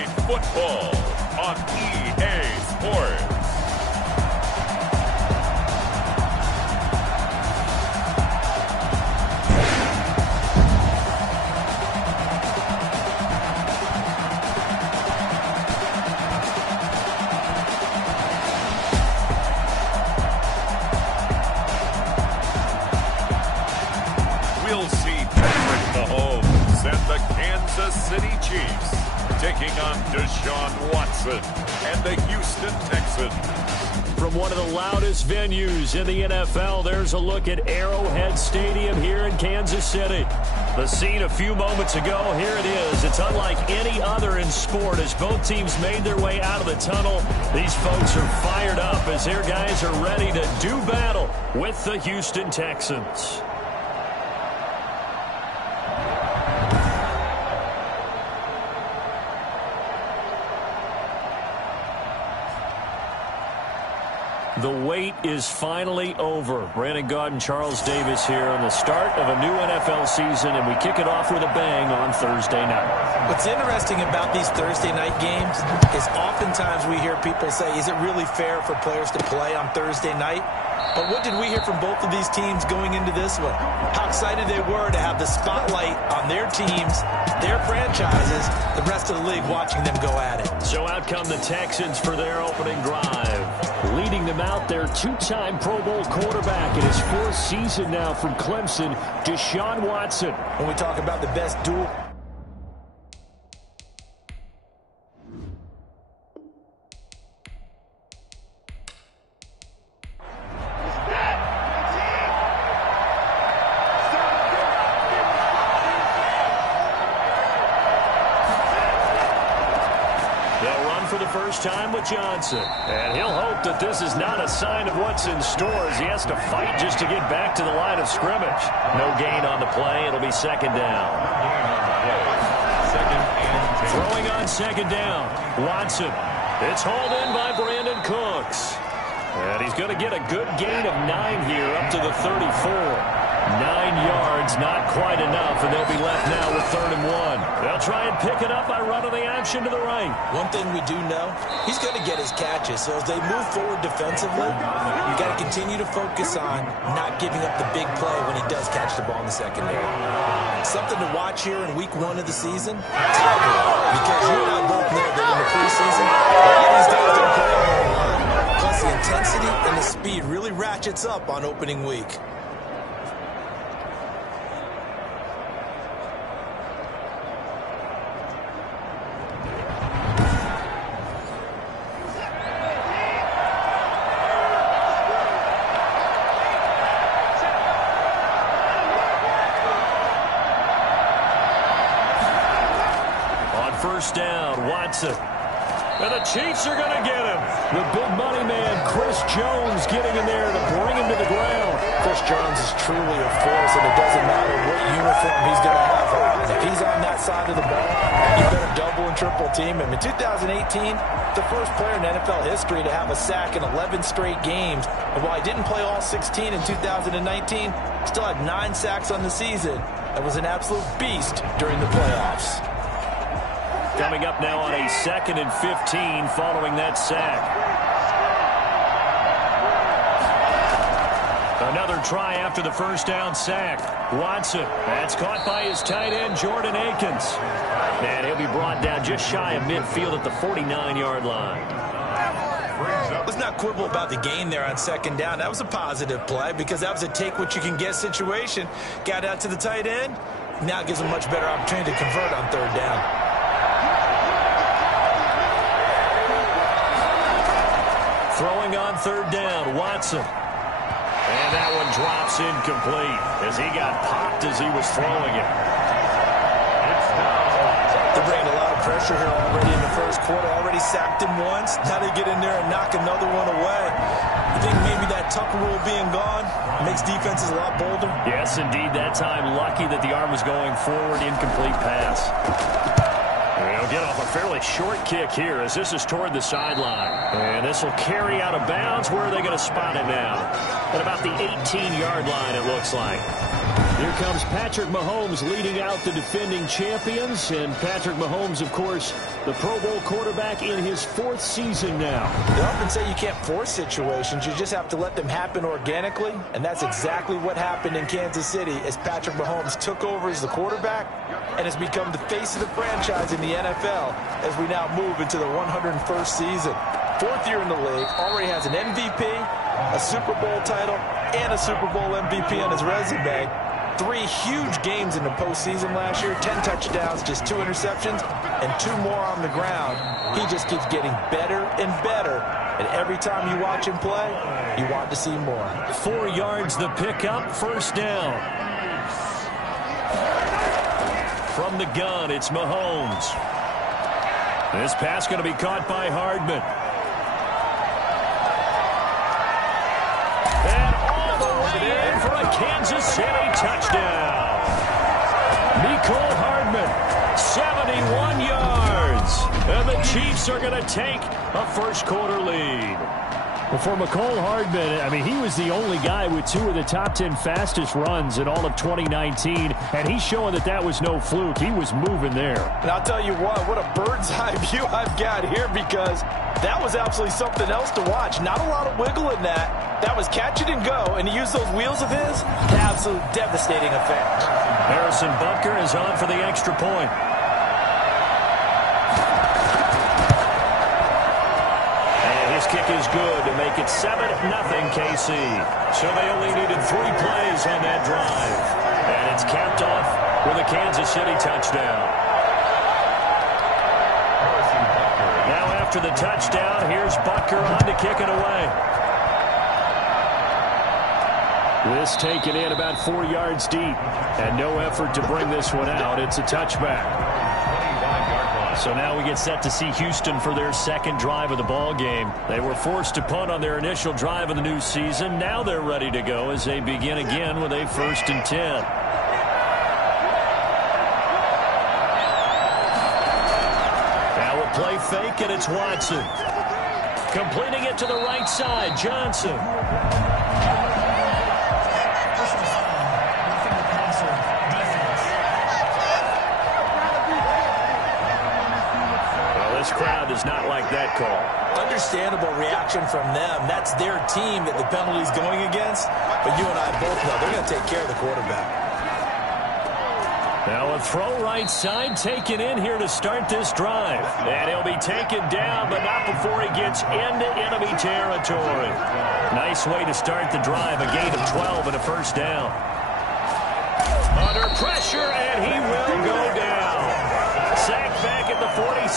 Night Football on EA Sports. We'll see Patrick Mahomes and the Kansas City Chiefs taking on Deshaun Watson and the Houston Texans. From one of the loudest venues in the NFL, there's a look at Arrowhead Stadium here in Kansas City. The scene a few moments ago, here it is. It's unlike any other in sport as both teams made their way out of the tunnel. These folks are fired up as their guys are ready to do battle with the Houston Texans. The wait is finally over. Brandon Gaudin, Charles Davis here on the start of a new NFL season, and we kick it off with a bang on Thursday night. What's interesting about these Thursday night games is oftentimes we hear people say, is it really fair for players to play on Thursday night? But what did we hear from both of these teams going into this one? How excited they were to have the spotlight on their teams, their franchises, the rest of the league watching them go at it. So out come the Texans for their opening drive. Leading them out, their two-time Pro Bowl quarterback in his fourth season now from Clemson, Deshaun Watson. When we talk about the best dual... For the first time with Johnson. And he'll hope that this is not a sign of what's in store as he has to fight just to get back to the line of scrimmage. No gain on the play. It'll be second down. Throwing on second down. Watson. It's hauled in by Brandon Cooks. And he's going to get a good gain of 9 here up to the 34. 9 yards, not quite enough, and they'll be left now with 3rd and 1. They'll try and pick it up by running the action to the right. One thing we do know, he's going to get his catches. So as they move forward defensively, you got to continue to focus on not giving up the big play when he does catch the ball in the secondary. Something to watch here in week 1 of the season, tackle. Because you and I both know that in the preseason, these guys don't play a whole lot. Plus the intensity and the speed really ratchets up on opening week. First down, Watson. And the Chiefs are going to get him. The big money man, Chris Jones, getting in there to bring him to the ground. Chris Jones is truly a force, and it doesn't matter what uniform he's going to have on. If he's on that side of the ball, you better double and triple team him. In 2018, the first player in NFL history to have a sack in 11 straight games. And while he didn't play all 16 in 2019, still had 9 sacks on the season and was an absolute beast during the playoffs. Coming up now on a 2nd and 15 following that sack. Another try after the first down sack. Watson, that's caught by his tight end, Jordan Akins. And he'll be brought down just shy of midfield at the 49-yard line. Let's not quibble about the gain there on 2nd down. That was a positive play because that was a take-what-you-can-get situation. Got out to the tight end. Now it gives him a much better opportunity to convert on 3rd down. Throwing on 3rd down, Watson. And that one drops incomplete as he got popped as he was throwing it. They're bringing a lot of pressure here already in the first quarter. Already sacked him once. Now they get in there and knock another one away. I think maybe that Tucker rule being gone makes defenses a lot bolder. Yes, indeed. That time, lucky that the arm was going forward. Incomplete pass. They'll get off a fairly short kick here as this is toward the sideline. And this will carry out of bounds. Where are they going to spot it now? At about the 18-yard line, it looks like. Here comes Patrick Mahomes leading out the defending champions. And Patrick Mahomes, of course, the Pro Bowl quarterback in his 4th season now. They often say you can't force situations. You just have to let them happen organically. And that's exactly what happened in Kansas City as Patrick Mahomes took over as the quarterback and has become the face of the franchise in the NFL as we now move into the 101st season. 4th year in the league, already has an MVP, a Super Bowl title, and a Super Bowl MVP on his resume. 3 huge games in the postseason last year, 10 touchdowns, just 2 interceptions, and 2 more on the ground. He just keeps getting better and better, and every time you watch him play, you want to see more. 4 yards the pickup, first down. From the gun, it's Mahomes. This pass going to be caught by Hardman. And all the way in for a Kansas City touchdown. Mecole Hardman, 71 yards. And the Chiefs are going to take a first-quarter lead. Well, for Mecole Hardman, I mean, he was the only guy with 2 of the top 10 fastest runs in all of 2019, and he's showing that that was no fluke. He was moving there. And I'll tell you what a bird's-eye view I've got here, because that was absolutely something else to watch. Not a lot of wiggle in that. That was catch it and go, and he used those wheels of his. Absolute devastating affair. Harrison Butker is on for the extra point. Kick is good to make it 7-0 KC. So they only needed 3 plays on that drive. And it's capped off with a Kansas City touchdown. Now after the touchdown, here's Butker on to kick it away. This taken in about 4 yards deep. And no effort to bring this one out. It's a touchback. So now we get set to see Houston for their second drive of the ball game. They were forced to punt on their initial drive of the new season. Now they're ready to go as they begin again with a 1st and 10. Now a play fake, and it's Watson. Completing it to the right side, Johnson. This crowd does not like that call. Understandable reaction from them. That's their team that the penalty's going against. But you and I both know they're going to take care of the quarterback. Now a throw right side taken in here to start this drive. And he'll be taken down, but not before he gets into enemy territory. Nice way to start the drive. A gain of 12 and a first down. Under pressure, and he will go down. Sacked back at the 46.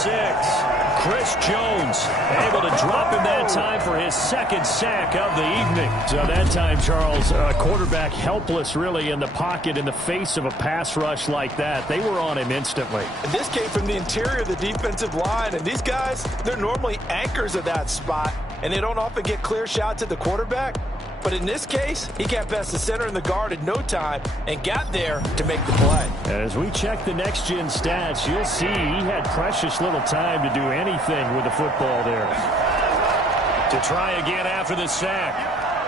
Chris Jones able to drop him that time for his 2nd sack of the evening. So that time, Charles, quarterback helpless really in the pocket in the face of a pass rush like that. They were on him instantly. And this came from the interior of the defensive line. And these guys, they're normally anchors of that spot. And they don't often get clear shots at the quarterback. But in this case, he got past the center and the guard in no time and got there to make the play. As we check the next-gen stats, you'll see he had precious little time to do anything with the football there. To try again after the sack,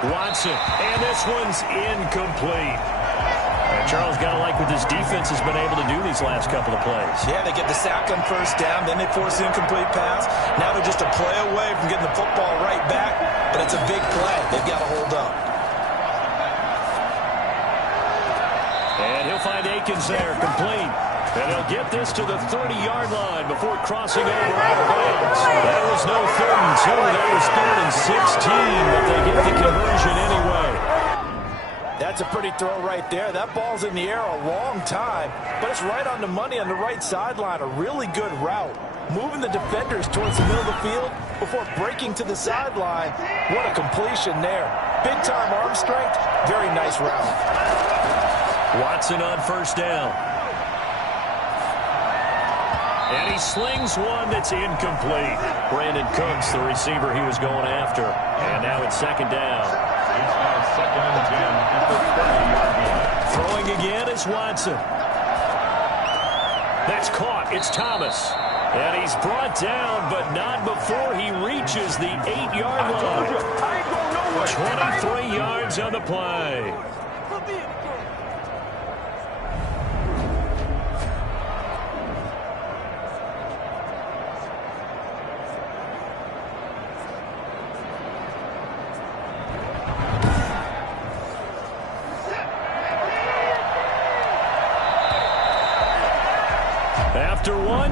Watson, and this one's incomplete. And Charles, got to like what this defense has been able to do these last couple of plays. Yeah, they get the sack on first down, then they force the incomplete pass. Now they're just a play away from getting the football right back, but it's a big play. They've got to hold up. And he'll find Akins there, complete. And they'll get this to the 30-yard line before crossing over out of bounds. That was no 3rd and 2. That was 3rd and 16, but they get the conversion anyway. That's a pretty throw right there. That ball's in the air a long time, but it's right on the money on the right sideline. A really good route. Moving the defenders towards the middle of the field before breaking to the sideline. What a completion there. Big-time arm strength. Very nice route. Watson on first down. And he slings one that's incomplete. Brandon Cooks, the receiver he was going after. And now it's 2nd down. Throwing again is Watson. That's caught. It's Thomas. And he's brought down, but not before he reaches the 8-yard line. 23 yards on the play.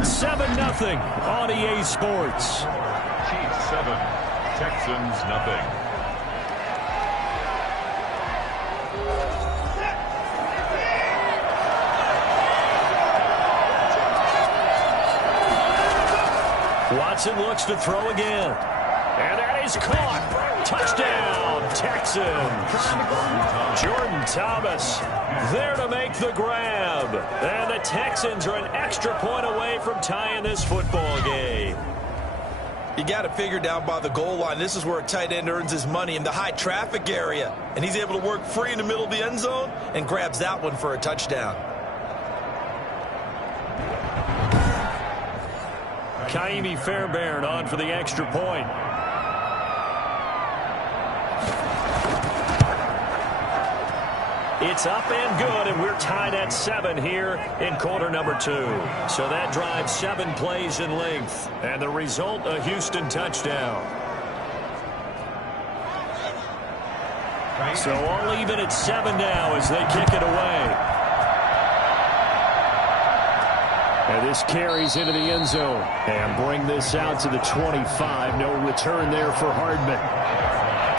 7-0 on EA Sports. Chiefs 7, Texans 0. Watson looks to throw again. And that is caught. Touchdown, Texans. Jordan Thomas there to make the grab. And the Texans are an extra point away from tying this football game. You got it figured out by the goal line. This is where a tight end earns his money, in the high traffic area. And he's able to work free in the middle of the end zone and grabs that one for a touchdown. Kaimi Fairbairn on for the extra point. It's up and good, and we're tied at 7 here in quarter number 2. So that drives 7 plays in length, and the result, a Houston touchdown. So all even at 7 now as they kick it away. And this carries into the end zone. And bring this out to the 25. No return there for Hardman.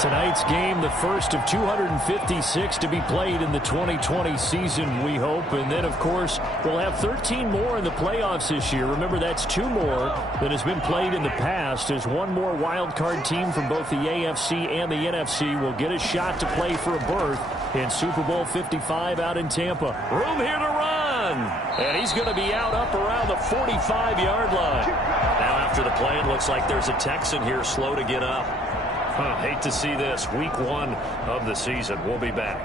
Tonight's game, the first of 256 to be played in the 2020 season, we hope. And then, of course, we'll have 13 more in the playoffs this year. Remember, that's 2 more than has been played in the past, as one more wild card team from both the AFC and the NFC will get a shot to play for a berth in Super Bowl 55 out in Tampa. Room here to run. And he's going to be out up around the 45-yard line. Now after the play, it looks like there's a Texan here slow to get up. Hate to see this. Week 1 of the season. We'll be back.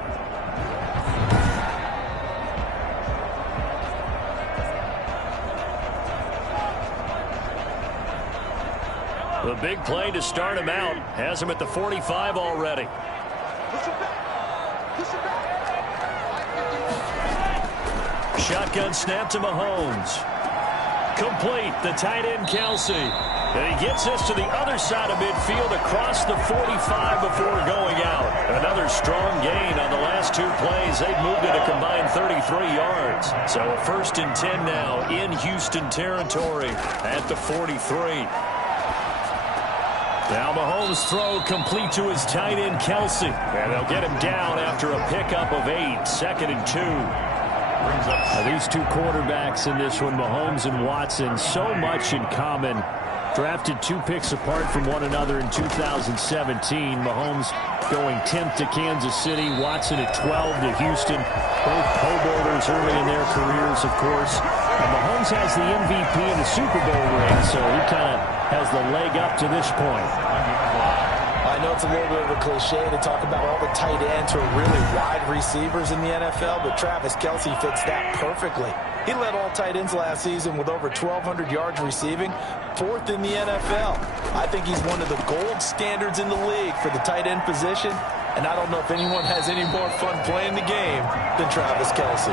The big play to start him out. Has him at the 45 already. Shotgun snap to Mahomes. Complete. The tight end, Kelsey. And he gets this to the other side of midfield across the 45 before going out. Another strong gain on the last 2 plays. They've moved it a combined 33 yards. So a 1st and 10 now in Houston territory at the 43. Now Mahomes' throw complete to his tight end, Kelsey. And they'll get him down after a pickup of 8. 2nd and 2. These 2 quarterbacks in this one, Mahomes and Watson, so much in common. Drafted 2 picks apart from one another in 2017. Mahomes going 10th to Kansas City, Watson at 12 to Houston. Both Pro Bowlers early in their careers, of course. And Mahomes has the MVP and the Super Bowl ring, so he kind of has the leg up to this point. I know it's a little bit of a cliche to talk about all the tight ends who are really wide receivers in the NFL, but Travis Kelce fits that perfectly. He led all tight ends last season with over 1,200 yards receiving, 4th in the NFL. I think he's one of the gold standards in the league for the tight end position, and I don't know if anyone has any more fun playing the game than Travis Kelce.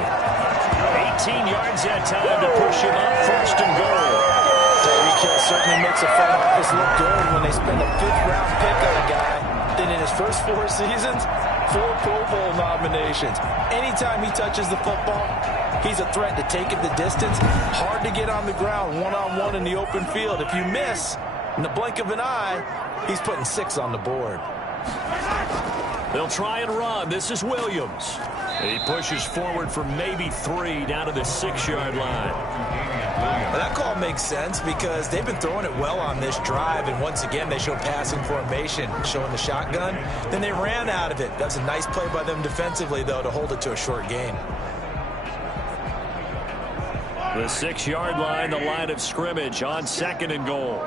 18 yards that time to push him up, 1st and goal. Tyreek Hill certainly makes a front office look good when they spend a 5th-round pick on a guy. Then in his first 4 seasons, 4 Pro Bowl nominations. Anytime he touches the football, he's a threat to take it the distance. Hard to get on the ground one-on-one in the open field. If you miss, in the blink of an eye, he's putting 6 on the board. They'll try and run. This is Williams. And he pushes forward for maybe 3 down to the 6-yard line. Well, that call makes sense because they've been throwing it well on this drive, and once again they show passing formation, showing the shotgun. Then they ran out of it. That's a nice play by them defensively, though, to hold it to a short gain. The 6-yard line, the line of scrimmage on 2nd and goal.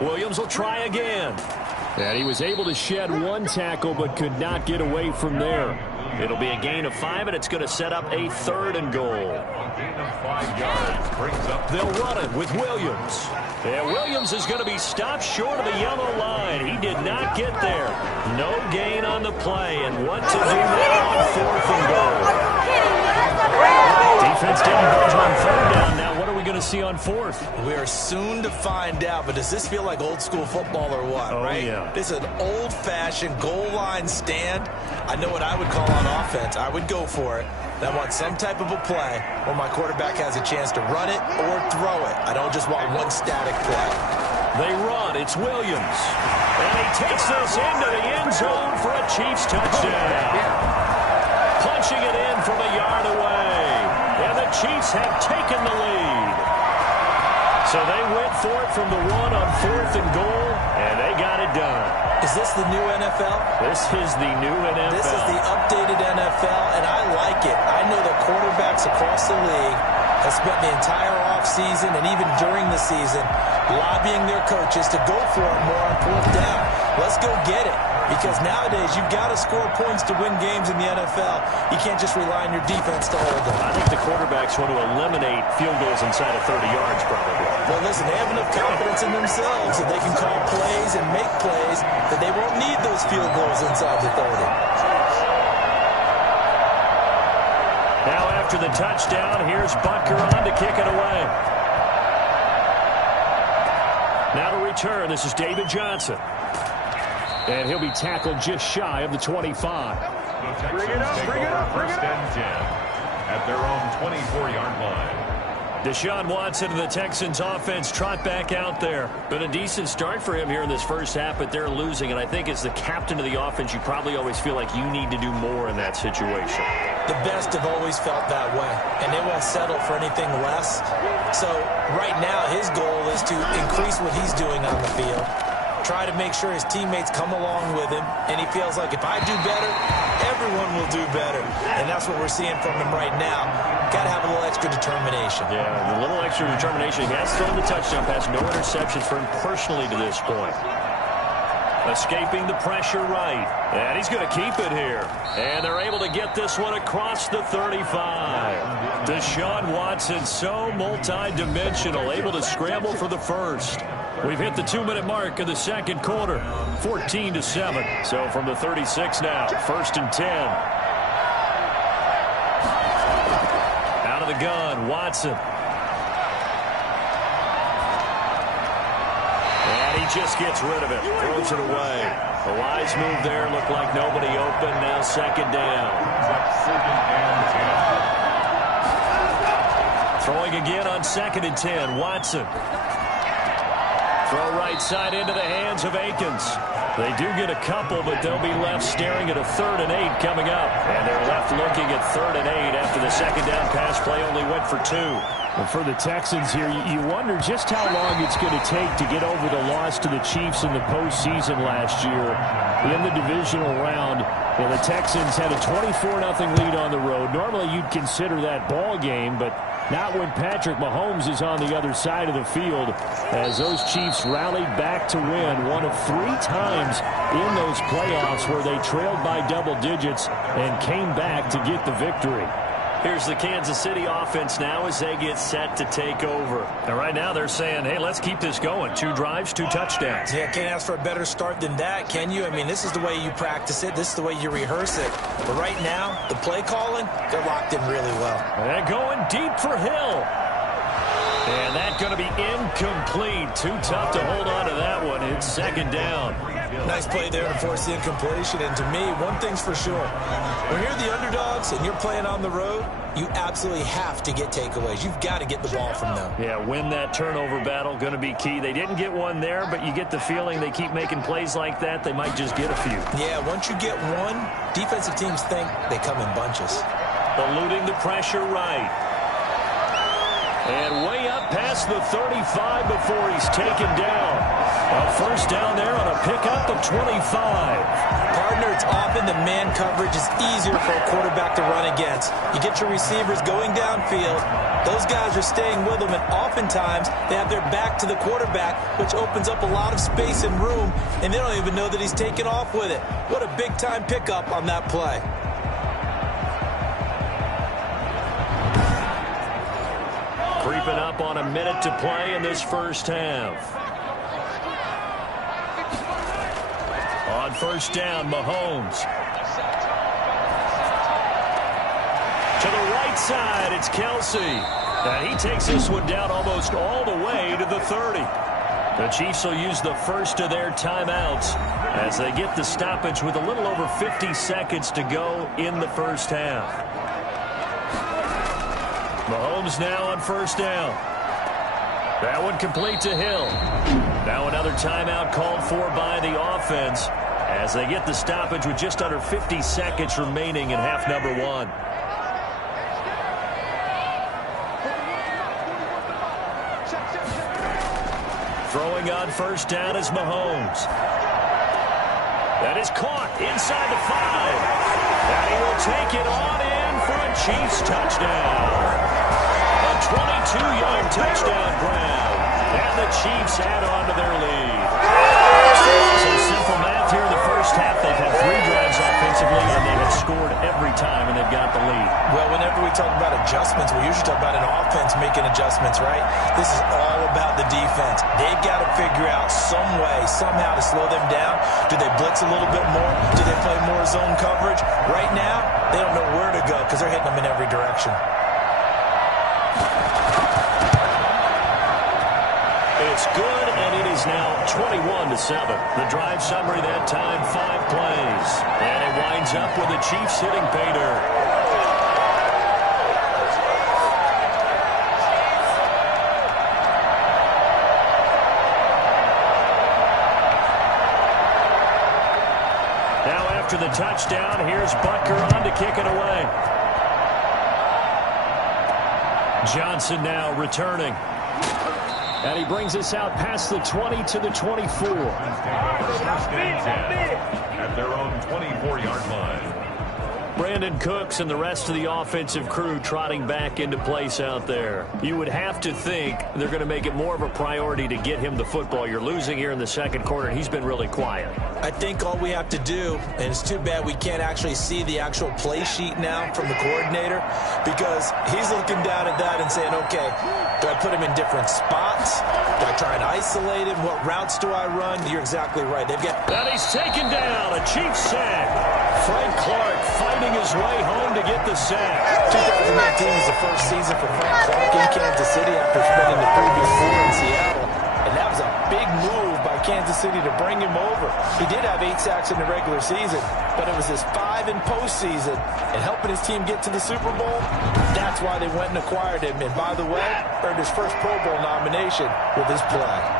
Williams will try again. And he was able to shed 1 tackle but could not get away from there. It'll be a gain of 5, and it's going to set up a 3rd and goal. Gain of 5 yards brings up. They'll run it with Williams. And Williams is going to be stopped short of the yellow line. He did not get there. No gain on the play, and what to do now on 4th and goal. Defense didn't budge on 3rd down. Now what are we going to see on 4th? We are soon to find out, but does this feel like old school football or what, right? Yeah. This is an old-fashioned goal line stand. I know what I would call on offense. I would go for it. I want some type of a play where my quarterback has a chance to run it or throw it. I don't just want one static play. They run. It's Williams. And he takes this into the end zone for a Chiefs touchdown. Punching it in from a yard away. And the Chiefs have taken the lead. So they went for it from the 1 on 4th and goal, and they got it done. Is this the new NFL? This is the new NFL. This is the updated NFL, and I like it. I know that quarterbacks across the league have spent the entire offseason and even during the season lobbying their coaches to go for it more on 4th down. Let's go get it. Because nowadays, you've got to score points to win games in the NFL. You can't just rely on your defense to hold them. I think the quarterbacks want to eliminate field goals inside of 30 yards, probably. Well, listen, they have enough confidence in themselves that they can call plays and make plays that they won't need those field goals inside the 30. Now after the touchdown, here's Butker on to kick it away. Now to return, this is David Johnson. And he'll be tackled just shy of the 25. The Texans take over first and 10 at their own 24-yard line. Deshaun Watson and the Texans offense trot back out there. Been a decent start for him here in this first half, but they're losing. And I think as the captain of the offense, you probably always feel like you need to do more in that situation. The best have always felt that way, and they won't settle for anything less. So right now, his goal is to increase what he's doing on the field. Try to make sure his teammates come along with him, and he feels like if I do better, everyone will do better. And that's what we're seeing from him right now. Got to have a little extra determination. Yeah, a little extra determination. He has thrown the touchdown pass, no interceptions for him personally to this point. Escaping the pressure right. And he's going to keep it here. And they're able to get this one across the 35. Deshaun Watson, so multi-dimensional, able to scramble for the first. We've hit the 2-minute mark of the second quarter, 14-7. So from the 36 now, 1st and 10. Out of the gun, Watson. And he just gets rid of it, throws it away. A wise move there, looked like nobody open, now 2nd down. Throwing again on 2nd and 10, Watson. Throw right side into the hands of Akins. They do get a couple, but they'll be left staring at a 3rd and 8 coming up. And they're left looking at 3rd and 8 after the 2nd down pass play only went for 2. Well, for the Texans here, you wonder just how long it's going to take to get over the loss to the Chiefs in the postseason last year in the divisional round. Well, the Texans had a 24-0 lead on the road. Normally, you'd consider that ball game, but not when Patrick Mahomes is on the other side of the field, as those Chiefs rallied back to win one of 3 times in those playoffs where they trailed by double digits and came back to get the victory. Here's the Kansas City offense now as they get set to take over. And right now they're saying, hey, let's keep this going. 2 drives, 2 touchdowns. Yeah, can't ask for a better start than that, can you? I mean, this is the way you practice it. This is the way you rehearse it. But right now, the play calling, they're locked in really well. And going deep for Hill. And that's going to be incomplete. Too tough to hold on to that one. It's 2nd down. Nice play there to force the incompletion. And to me, one thing's for sure. When you're the underdogs and you're playing on the road, you absolutely have to get takeaways. You've got to get the ball from them. Yeah, win that turnover battle, going to be key. They didn't get one there, but you get the feeling they keep making plays like that, they might just get a few. Yeah, once you get one, defensive teams think they come in bunches. Eluding the pressure right. And way up past the 35 before he's taken down. A 1st down there on a pickup of 25. Partner, it's often the man coverage is easier for a quarterback to run against. You get your receivers going downfield. Those guys are staying with them, and oftentimes they have their back to the quarterback, which opens up a lot of space and room, and they don't even know that he's taken off with it. What a big-time pickup on that play. Creeping up on a minute to play in this first half. On 1st down, Mahomes. To the right side, it's Kelsey. And he takes this one down almost all the way to the 30. The Chiefs will use the first of their timeouts as they get the stoppage with a little over 50 seconds to go in the first half. Mahomes now on first down. That one complete to Hill. Now another timeout called for by the offense as they get the stoppage with just under 50 seconds remaining in half number 1. Throwing on first down is Mahomes. That is caught inside the 5. And he will take it on in for a Chiefs touchdown. A 22-yard touchdown grab. And the Chiefs add on to their lead. So simple math here in the first half. They've had 3 drives offensively, and they have scored every time, and they've got the lead. Well, whenever we talk about adjustments, we usually talk about an offense making adjustments, right? This is all about the defense. They've got to figure out some way, somehow to slow them down. Do they blitz a little bit more? Do they play more zone coverage? Right now, they don't know where to go because they're hitting them in every direction. It's good, and it is now 21-7. The drive summary that time, 5 plays. And it winds up with the Chiefs hitting pay dirt. Now after the touchdown, here's Butker on to kick it away. Johnson now returning. And he brings us out past the 20 to the 24. At their own 24-yard line. Brandon Cooks and the rest of the offensive crew trotting back into place out there. You would have to think they're going to make it more of a priority to get him the football. You're losing here in the second quarter, and he's been really quiet. I think all we have to do, and it's too bad we can't actually see the actual play sheet now from the coordinator, because he's looking down at that and saying, okay, do I put him in different spots? Do I try and isolate him? What routes do I run? You're exactly right. They've got... And he's taken down. A Chiefs sack. Frank Clark fighting his way home to get the sack. 2019 is the first season for Frank Clark in Kansas City after spending the previous 4 in Seattle. And that was a big move by Kansas City to bring him over. He did have 8 sacks in the regular season, but it was his 5 in postseason. And helping his team get to the Super Bowl, that's why they went and acquired him. And by the way, earned his first Pro Bowl nomination with his play.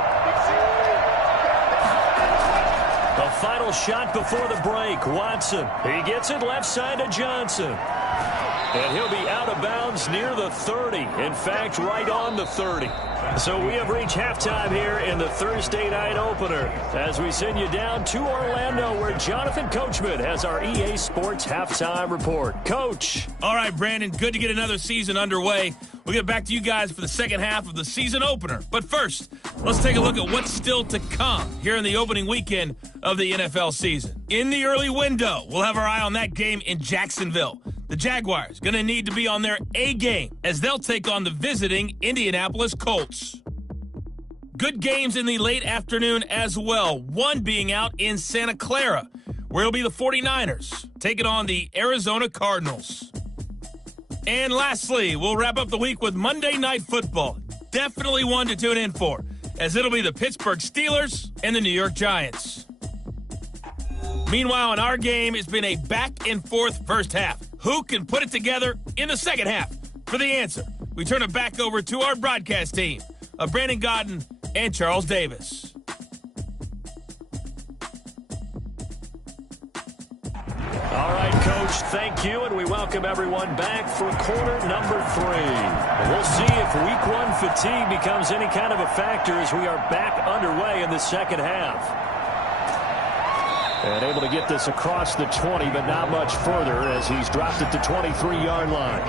A final shot before the break. Watson. He gets it left side to Johnson. And he'll be out of bounds near the 30. In fact, right on the 30. So we have reached halftime here in the Thursday night opener as we send you down to Orlando where Jonathan Coachman has our EA Sports halftime report. Coach. All right, Brandon, good to get another season underway. We'll get back to you guys for the second half of the season opener. But first, let's take a look at what's still to come here in the opening weekend of the NFL season. In the early window, we'll have our eye on that game in Jacksonville. The Jaguars going to need to be on their A game as they'll take on the visiting Indianapolis Colts. Good games in the late afternoon as well, one being out in Santa Clara, where it'll be the 49ers taking on the Arizona Cardinals. And lastly, we'll wrap up the week with Monday Night Football. Definitely one to tune in for, as it'll be the Pittsburgh Steelers and the New York Giants. Meanwhile, in our game, it's been a back-and-forth first half. Who can put it together in the second half? For the answer, we turn it back over to our broadcast team of Brandon Godden and Charles Davis. All right, Coach, thank you, and we welcome everyone back for quarter number 3. We'll see if week 1 fatigue becomes any kind of a factor as we are back underway in the second half. And able to get this across the 20, but not much further as he's dropped it to 23-yard line.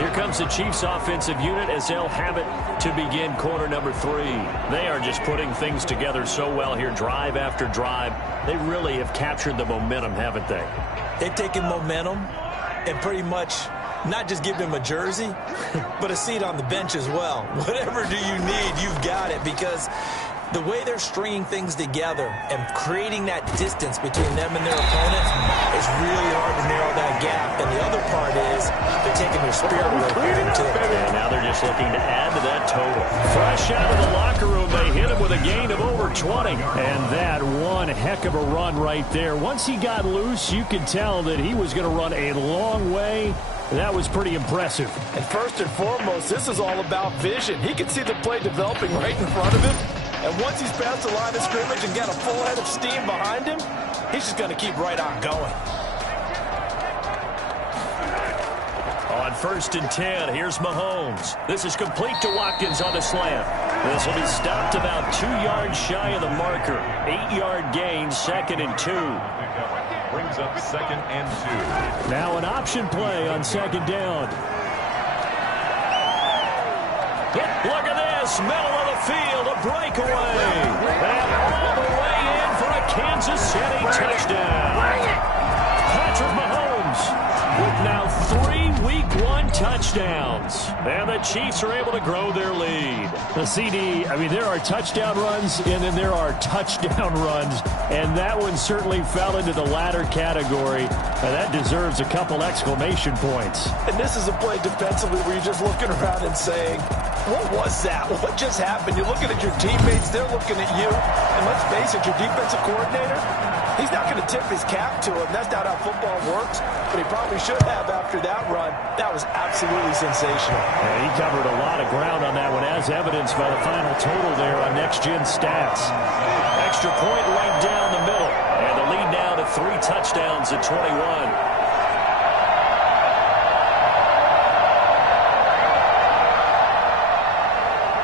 Here comes the Chiefs offensive unit as they'll have it to begin quarter number 3. They are just putting things together so well here, drive after drive. They really have captured the momentum, haven't they? They've taken momentum and pretty much not just give him a jersey, but a seat on the bench as well. Whatever do you need, you've got it, because the way they're stringing things together and creating that distance between them and their opponent is really hard to narrow that gap. And the other part is they're taking their spirit away from them, too. And now they're just looking to add to that total. rush out of the locker room. They hit him with a gain of over 20. And that one heck of a run right there. Once he got loose, you could tell that he was going to run a long way. That was pretty impressive. And first and foremost, this is all about vision. He can see the play developing right in front of him. And once he's past the line of scrimmage and got a full head of steam behind him, he's just going to keep right on going. On 1st and 10, here's Mahomes. This is complete to Watkins on the slant. This will be stopped about 2 yards shy of the marker. 8-yard gain, 2nd and 2. Brings up 2nd and 2. Now an option play on 2nd down. Look at this, middle of the field, a breakaway. And all the way in for a Kansas City touchdown. Patrick Mahomes with now 3 Week 1 touchdowns. And the Chiefs are able to grow their lead. The CD, I mean, there are touchdown runs, and then there are touchdown runs. And that one certainly fell into the latter category. And that deserves a couple exclamation points. And this is a play defensively where you're just looking around and saying, what was that? What just happened? You're looking at your teammates. They're looking at you. And let's face it, your defensive coordinator, he's not going to tip his cap to him. That's not how football works. But he probably should have after that run. That was absolutely sensational. Yeah, he covered a lot of ground on that one, as evidenced by the final total there on Next Gen Stats. Extra point right down the middle. And the lead now to 3 touchdowns at 21.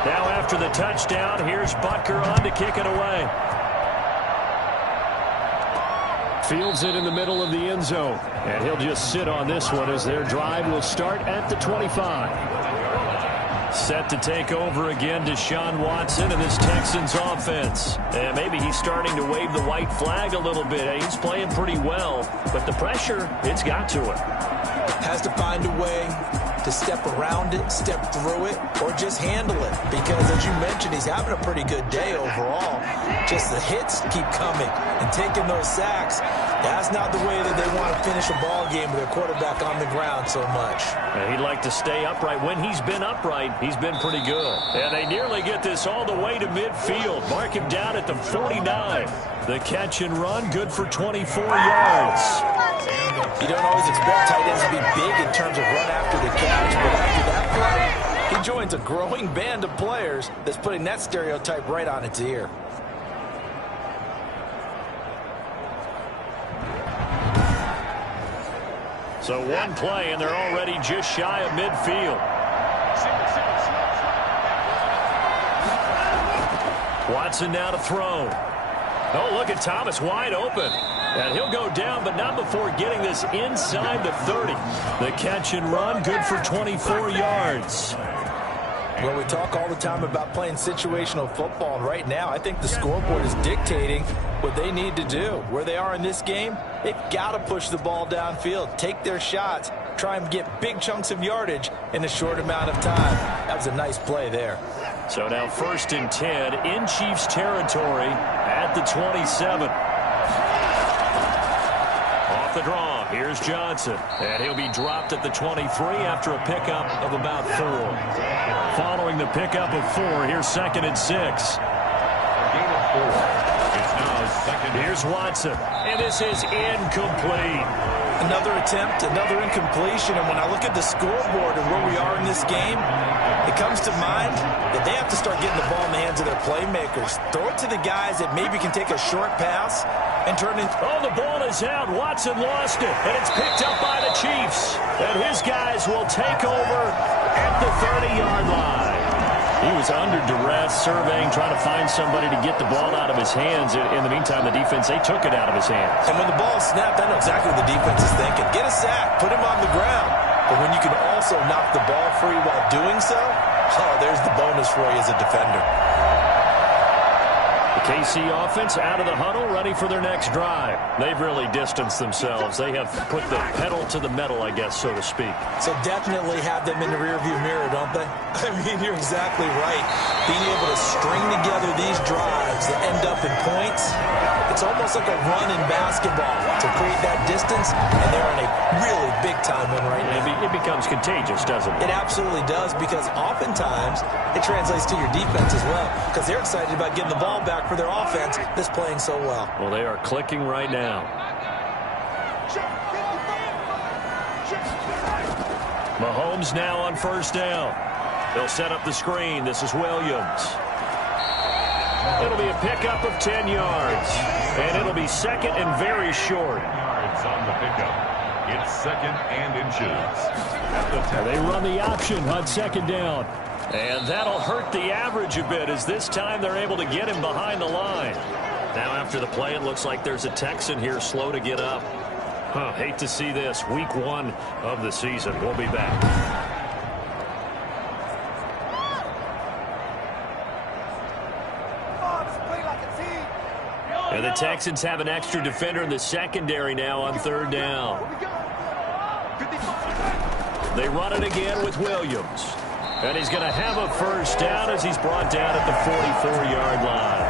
Now after the touchdown, here's Butker on to kick it away. Fields it in the middle of the end zone. And he'll just sit on this one as their drive will start at the 25. Set to take over again, Deshaun Watson and this Texans offense. And maybe he's starting to wave the white flag a little bit. He's playing pretty well, but the pressure, it's got to him. Has to find a way to step around it, step through it, or just handle it. Because, as you mentioned, he's having a pretty good day overall. Just the hits keep coming and taking those sacks. That's not the way that they want to finish a ball game with their quarterback on the ground so much. And he'd like to stay upright. When he's been upright, he's been pretty good. And they nearly get this all the way to midfield. Mark him down at the 49. The catch and run, good for 24 yards. You don't always expect tight ends to be big in terms of run after the catch, but after that play, he joins a growing band of players that's putting that stereotype right on its ear. So one play, and they're already just shy of midfield. Watson now to throw. Oh, look at Thomas wide open. And he'll go down, but not before getting this inside the 30. The catch and run, good for 24 yards. Well, we talk all the time about playing situational football, and right now I think the scoreboard is dictating what they need to do. Where they are in this game, they've got to push the ball downfield, take their shots, try and get big chunks of yardage in a short amount of time. That was a nice play there. So now 1st and 10 in Chiefs territory at the 27. Off the draw, here's Johnson. And he'll be dropped at the 23 after a pickup of about 4. Following the pickup of 4, here's 2nd and 6. Gain of 4. It's now 2nd. Here's Watson. And this is incomplete. Another attempt, another incompletion, and when I look at the scoreboard and where we are in this game, it comes to mind that they have to start getting the ball in the hands of their playmakers. Throw it to the guys that maybe can take a short pass and turn it. Oh, the ball is out. Watson lost it, and it's picked up by the Chiefs. And his guys will take over at the 30-yard line. He was under duress, surveying, trying to find somebody to get the ball out of his hands. In the meantime, the defense, they took it out of his hands. And when the ball is snapped, I know exactly what the defense is thinking. Get a sack, put him on the ground. But when you can also knock the ball free while doing so, oh, there's the bonus for you as a defender. The KC offense out of the huddle, ready for their next drive. They've really distanced themselves. They have put the pedal to the metal, I guess, so to speak. So definitely have them in the rearview mirror, don't they? I mean, you're exactly right. Being able to string together these drives that end up in points, it's almost like a run in basketball to create that distance, and they're on a really big-time one right now. It becomes contagious, doesn't it? It absolutely does, because oftentimes it translates to your defense as well, because they're excited about getting the ball back for their offense that's playing so well. Well, they are clicking right now. Mahomes now on first down. They'll set up the screen. This is Williams. It'll be a pickup of 10 yards. And it'll be second and very short. Yards on the pickup. It's second and inches. They run the option on second down. And that'll hurt the average a bit, as this time they're able to get him behind the line. Now after the play, it looks like there's a Texan here slow to get up. Hate to see this. Week 1 of the season. We'll be back. And the Texans have an extra defender in the secondary now on third down. They run it again with Williams. And he's going to have a first down as he's brought down at the 44-yard line.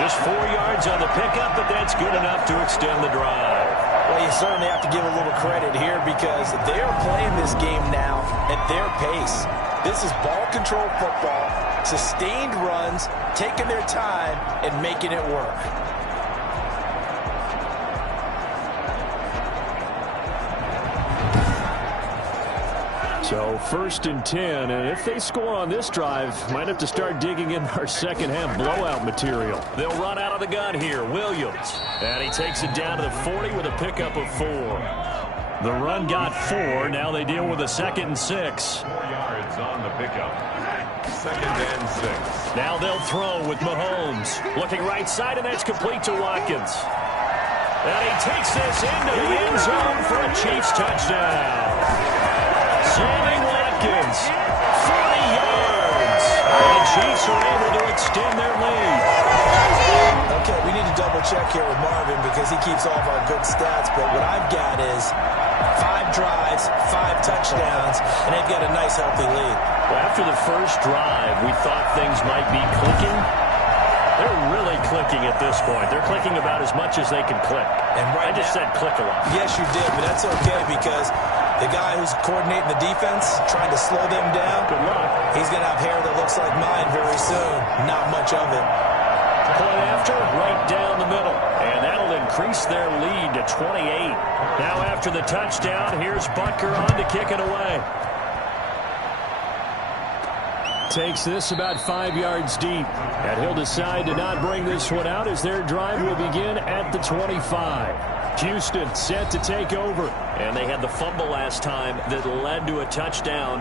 Just 4 yards on the pickup, but that's good enough to extend the drive. Well, you certainly have to give a little credit here, because they're playing this game now at their pace. This is ball control football, sustained runs, taking their time, and making it work. So first and 10, and if they score on this drive, might have to start digging in our second half blowout material. They'll run out of the gun here. Williams. And he takes it down to the 40 with a pickup of 4. The run got 4. Now they deal with a 2nd and 6. 4 yards on the pickup. Second and 6. Now they'll throw with Mahomes. Looking right side, and that's complete to Watkins. And he takes this into the end zone for a Chiefs touchdown. Sammy Watkins, 40 yards. And the Chiefs are able to extend their lead. Okay, we need to double check here with Marvin, because he keeps all of our good stats, but what I've got is 5 drives, 5 touchdowns, and they've got a nice healthy lead. Well, after the first drive, we thought things might be clicking. They're really clicking at this point. They're clicking about as much as they can click. And right I just said click a lot. Yes, you did, but that's okay, because the guy who's coordinating the defense, trying to slow them down, Good luck. he's going to have hair that looks like mine very soon. Not much of it. Point after, right down the middle. And that'll increase their lead to 28. Now after the touchdown, here's Butker on to kick it away. Takes this about 5 yards deep. And he'll decide to not bring this one out, as their drive will begin at the 25. Houston set to take over. And they had the fumble last time that led to a touchdown.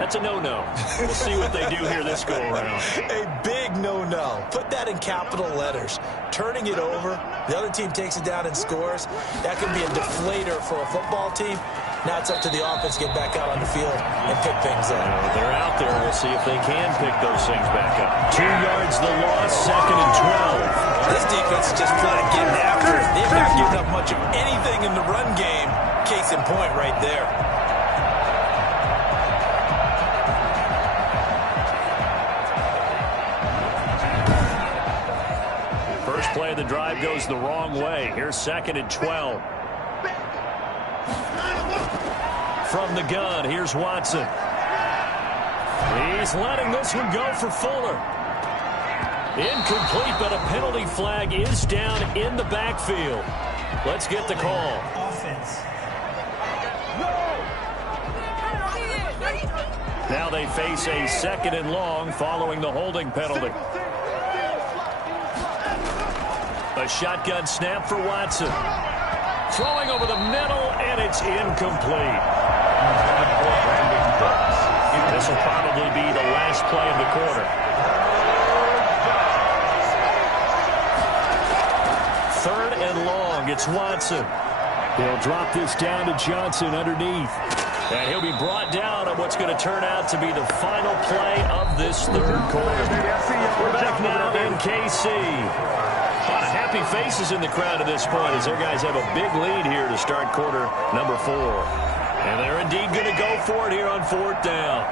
That's a no-no. We'll see what they do here this go-around. A big no-no. Put that in capital letters. Turning it over, the other team takes it down and scores. That can be a deflator for a football team. Now it's up to the offense to get back out on the field and pick things up. They're out there. We'll see if they can pick those things back up. 2 yards the loss, 2nd and 12. This defense is just flat getting after it. They've not given up much of anything in the run game. Case in point right there. First play of the drive goes the wrong way. Here's 2nd and 12. From the gun, here's Watson. He's letting this one go for Fuller. Incomplete, but a penalty flag is down in the backfield. Let's get the call. Offense. Now they face a 2nd and long following the holding penalty. A shotgun snap for Watson. Throwing over the middle, and it's incomplete. This will probably be the last play of the quarter. 3rd and long. It's Watson. They'll drop this down to Johnson underneath. And he'll be brought down on what's going to turn out to be the final play of this third quarter. We're back now in KC. A lot of happy faces in the crowd at this point as their guys have a big lead here to start quarter number 4. And they're indeed going to go for it here on 4th down.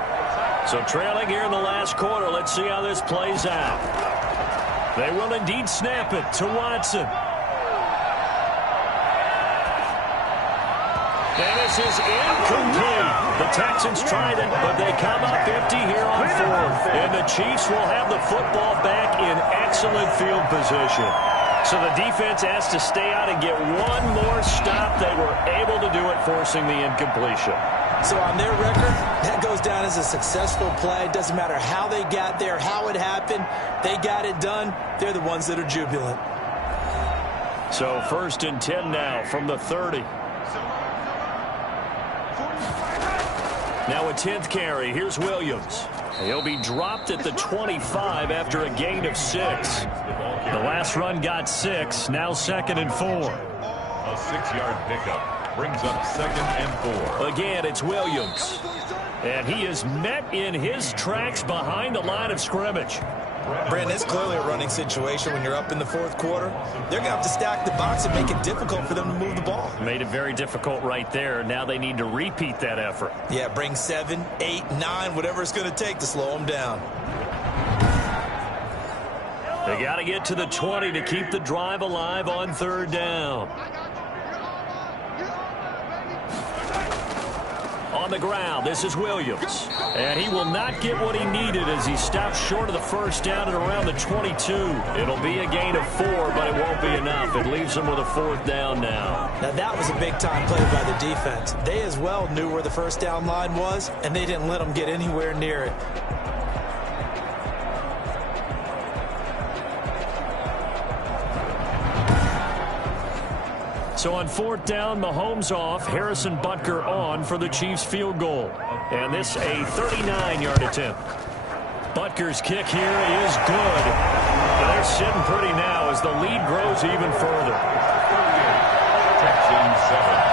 So trailing here in the last quarter, let's see how this plays out. They will indeed snap it to Watson. And this is incomplete. The Texans tried it, but they come up empty here on 4th. And the Chiefs will have the football back in excellent field position. So the defense has to stay out and get one more stop. They were able to do it, forcing the incompletion. So on their record, that goes down as a successful play. It doesn't matter how they got there, how it happened. They got it done. They're the ones that are jubilant. So 1st and 10 now from the 30. Now a 10th carry. Here's Williams. He'll be dropped at the 25 after a gain of 6. The last run got 6. Now 2nd and 4. A 6-yard pickup brings up 2nd and 4. Again, it's Williams. And he is met in his tracks behind the line of scrimmage. Brandon, it's clearly a running situation when you're up in the 4th quarter. They're going to have to stack the box and make it difficult for them to move the ball. Made it very difficult right there. Now they need to repeat that effort. Yeah, bring 7, 8, 9, whatever it's going to take to slow them down. They got to get to the 20 to keep the drive alive on 3rd down. On the ground, this is Williams. And he will not get what he needed as he stops short of the 1st down at around the 22. It'll be a gain of 4, but it won't be enough. It leaves him with a 4th down now. Now that was a big-time play by the defense. They as well knew where the 1st down line was, and they didn't let them get anywhere near it. So on 4th down, Mahomes off, Harrison Butker on for the Chiefs field goal. And this a 39-yard attempt. Butker's kick here is good. And they're sitting pretty now as the lead grows even further. Texans 7.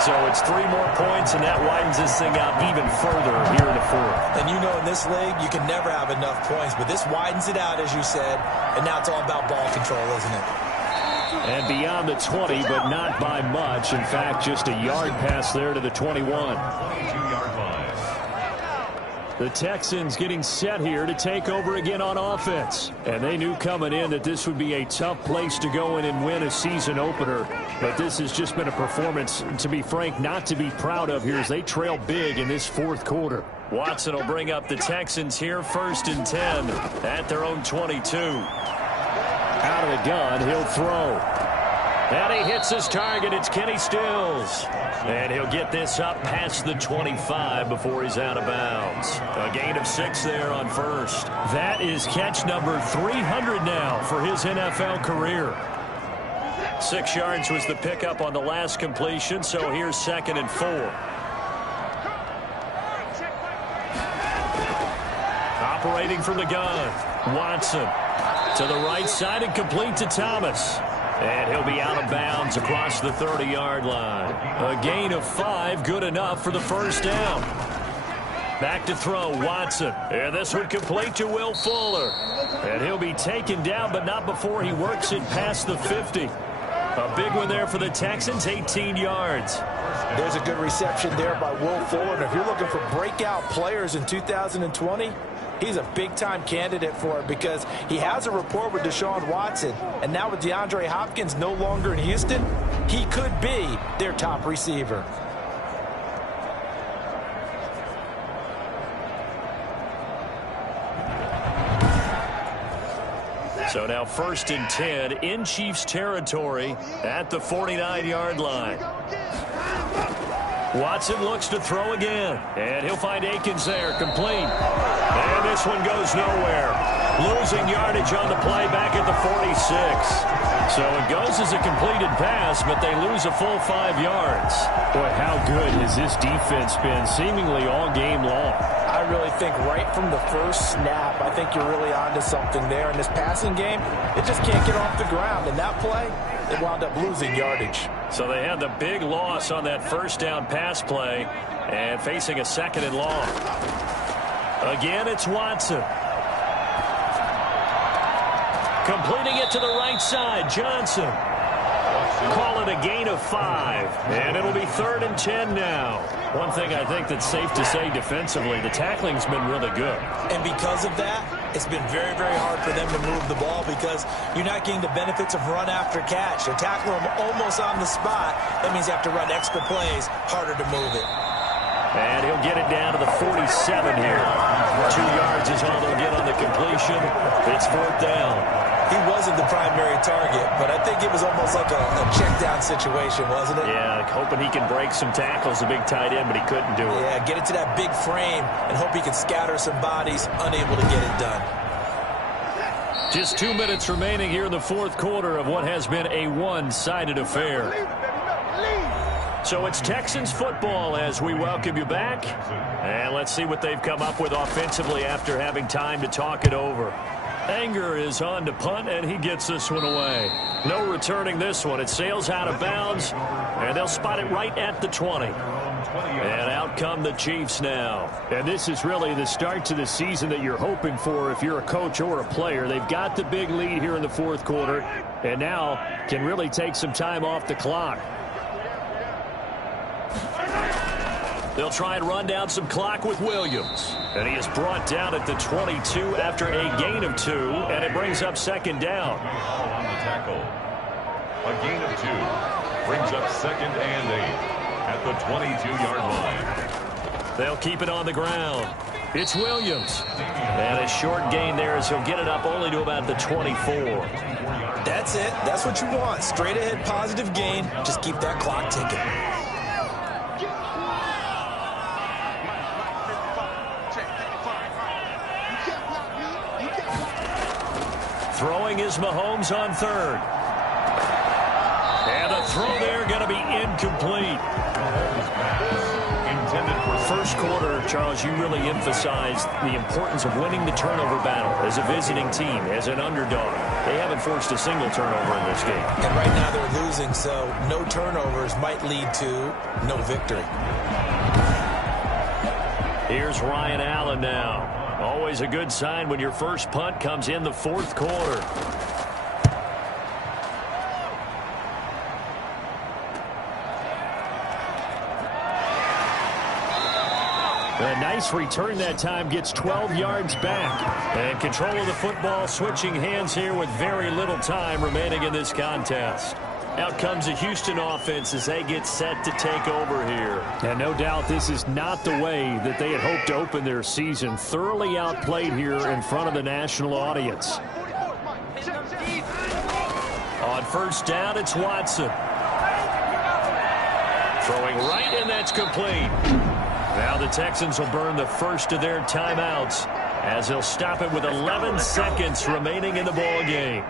So it's 3 more points, and that widens this thing out even further here in the 4th. And you know in this league, you can never have enough points, but this widens it out, as you said, and now it's all about ball control, isn't it? And beyond the 20, but not by much. In fact, just a yard pass there to the 21. 22-yard line. The Texans getting set here to take over again on offense. And they knew coming in that this would be a tough place to go in and win a season opener. But this has just been a performance, to be frank, not to be proud of here as they trail big in this 4th quarter. Watson will bring up the Texans here 1st and 10 at their own 22. Out of the gun, he'll throw. And he hits his target. It's Kenny Stills. And he'll get this up past the 25 before he's out of bounds. A gain of 6 there on 1st. That is catch number 300 now for his NFL career. 6 yards was the pickup on the last completion, so here's 2nd and 4. Operating from the gun, Watson to the right side and complete to Thomas. And he'll be out of bounds across the 30-yard line. A gain of 5, good enough for the 1st down. Back to throw, Watson. And this one complete to Will Fuller. And he'll be taken down, but not before he works it past the 50. A big one there for the Texans, 18 yards. There's a good reception there by Will Fuller. And if you're looking for breakout players in 2020, he's a big-time candidate for it because he has a rapport with Deshaun Watson. And now with DeAndre Hopkins no longer in Houston, he could be their top receiver. So now 1st and 10 in Chiefs territory at the 49-yard line. Watson looks to throw again. And he'll find Akins there, complete. And this one goes nowhere. Losing yardage on the play back at the 46. So it goes as a completed pass, but they lose a full 5 yards. Boy, how good has this defense been seemingly all game long? I really think right from the first snap, I think you're really onto something there. In this passing game, it just can't get off the ground. And that play, it wound up losing yardage. So they had the big loss on that first down pass play and facing a 2nd and long. Again, it's Watson. Completing it to the right side, Johnson. Call it a gain of 5, and it'll be 3rd and 10 now. One thing I think that's safe to say defensively, the tackling's been really good. And because of that, it's been very, very hard for them to move the ball because you're not getting the benefits of run after catch. They're tackling them almost on the spot. That means you have to run extra plays, harder to move it. And he'll get it down to the 47 here. 2 yards is all they'll get on the completion. It's 4th down. He wasn't the primary target, but I think it was almost like a check-down situation, wasn't it? Yeah, hoping he can break some tackles, the big tight end, but he couldn't do it. Yeah, get it to that big frame and hope he can scatter some bodies, unable to get it done. Just 2 minutes remaining here in the 4th quarter of what has been a one-sided affair. So it's Texans football as we welcome you back. And let's see what they've come up with offensively after having time to talk it over. Anger is on to punt, and he gets this one away. No returning this one. It sails out of bounds, and they'll spot it right at the 20. And out come the Chiefs now. And this is really the start to the season that you're hoping for if you're a coach or a player. They've got the big lead here in the 4th quarter, and now can really take some time off the clock. They'll try and run down some clock with Williams. And he is brought down at the 22 after a gain of 2, and it brings up 2nd down. On the tackle. A gain of 2 brings up 2nd and 8 at the 22-yard line. They'll keep it on the ground. It's Williams. And a short gain there as he'll get it up only to about the 24. That's it. That's what you want. Straight ahead positive gain. Just keep that clock ticking. Throwing is Mahomes on 3rd. And the throw there going to be incomplete. First quarter, Charles, you really emphasized the importance of winning the turnover battle as a visiting team, as an underdog. They haven't forced a single turnover in this game. And right now they're losing, so no turnovers might lead to no victory. Here's Ryan Allen now. Always a good sign when your first punt comes in the 4th quarter. A nice return that time, gets 12 yards back. And control of the football switching hands here with very little time remaining in this contest. Out comes the Houston offense as they get set to take over here. And no doubt this is not the way that they had hoped to open their season. Thoroughly outplayed here in front of the national audience. On 1st down, it's Watson. Throwing right, and that's complete. Now the Texans will burn the first of their timeouts as they'll stop it with 11 seconds remaining in the ball game.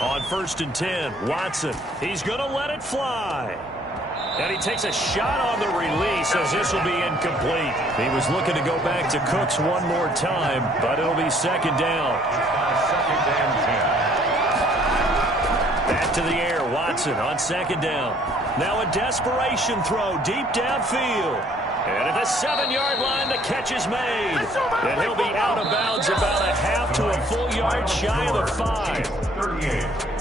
On 1st and 10, Watson. He's going to let it fly. And he takes a shot on the release as this will be incomplete. He was looking to go back to Cooks one more time, but it'll be 2nd down. 2nd and 10. Back to the air, Watson on 2nd down. Now a desperation throw deep downfield. And at the 7-yard line, the catch is made. And he'll be out of bounds about a half to a full yard shy of the 5.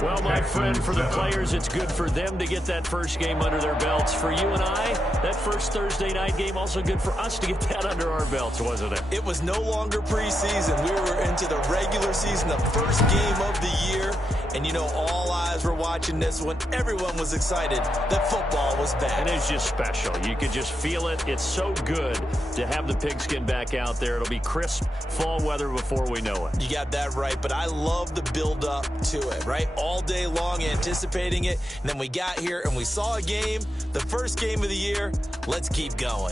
Well, my friend, for the players, it's good for them to get that first game under their belts. For you and I, that first Thursday night game, also good for us to get that under our belts, wasn't it? It was no longer preseason. We were into the regular season, the first game of the year. And, you know, all eyes were watching this one. Everyone was excited that football was back. And it's just special. You could just feel it. It's so good to have the pigskin back out there. It'll be crisp fall weather before we know it. You got that right, but I love the build-up to it, right? All day long anticipating it, and then we got here and we saw a game, the first game of the year. Let's keep going.